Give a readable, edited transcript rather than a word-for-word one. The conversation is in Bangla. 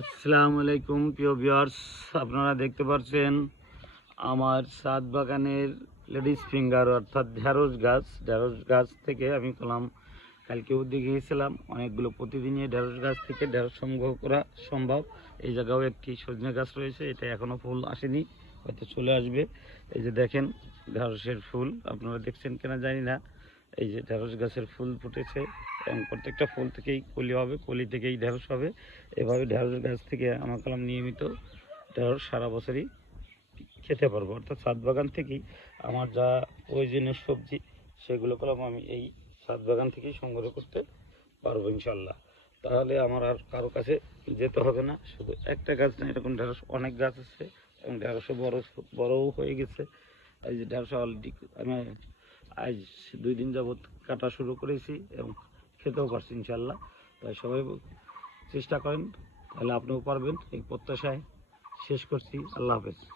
আসসালামু আলাইকুম প্রিয় ভিউয়ার্স, আপনারা দেখতে পাচ্ছেন আমার ছাদ বাগানের লেডিস ফিঙ্গার অর্থাৎ ঢেঁড়স গাছ থেকে আমি পেলাম। কালকে উদ্যোগে গিয়েছিলাম, অনেকগুলো প্রতিদিনই ঢেঁড়স গাছ থেকে ঢেঁড়স সংগ্রহ করা সম্ভব। এই জায়গাও একটি সজনে গাছ রয়েছে, এটা এখনও ফুল আসেনি, হয়তো চলে আসবে। এই যে দেখেন ঢেঁড়সের ফুল, আপনারা দেখছেন কিনা জানি না। এই যে ঢেঁড়স গাছের ফুল ফুটেছে এবং প্রত্যেকটা ফুল থেকেই কলি হবে, কলি থেকেই ঢেঁড়স হবে। এভাবে ঢেঁড়স গাছ থেকে আমার কলম নিয়মিত ঢেঁড়স সারা বছরই খেতে পারবো। অর্থাৎ ছাদ বাগান থেকেই আমার যা প্রয়োজনীয় সবজি সেগুলো কলম আমি এই ছাদ বাগান থেকেই সংগ্রহ করতে পারবো ইনশাল্লাহ। তাহলে আমার আর কারো কাছে যেতে হবে না। শুধু একটা গাছ না, এরকম ঢেঁড়স অনেক গাছ আছে এবং ঢেঁড়সও বড়ও হয়ে গেছে। এই যে ঢেঁড়স অলরেডি আমি আজ 2 দিন যাবৎ কাটা শুরু করেছি এবং খেতেও পারছি ইনশাল্লাহ। তাই সবাই চেষ্টা করেন, তাহলে আপনিও পারবেন। এই প্রত্যাশায় শেষ করছি। আল্লাহ হাফেজ।